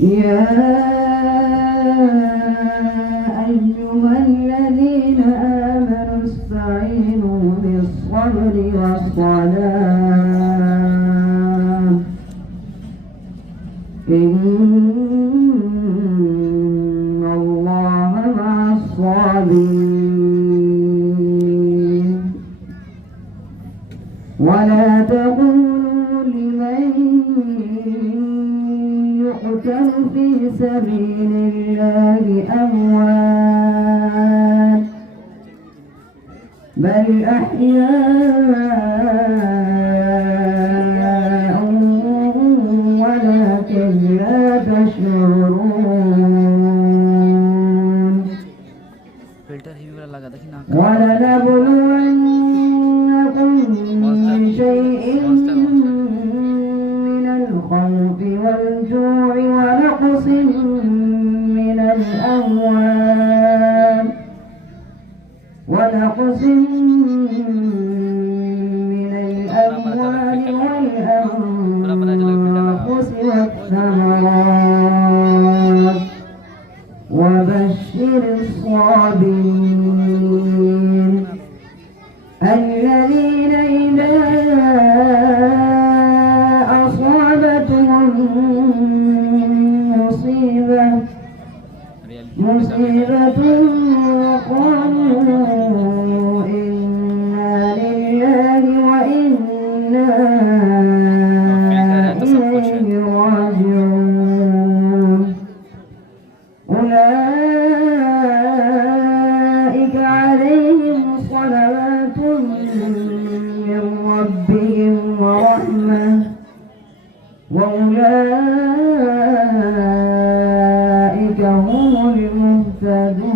يا أيها الذين آمنوا استعينوا بالصبر والصلاة إن الله مع الصابرين ولا تقولوا لمن يقتل في سبيل الله أموات بل أحياء ولكن لا تشعرون ولنبلونكم بشيء من الخوف والجوع ونقص من الأموال والأنفس والثمرات وبشر الصابرين الذين إذا أصابتهم مصيبة قالوا إنا لله وإنا إليه راجعون أولئك عليهم صلوات من ربهم ورحمة وأولئك هم المهتدون.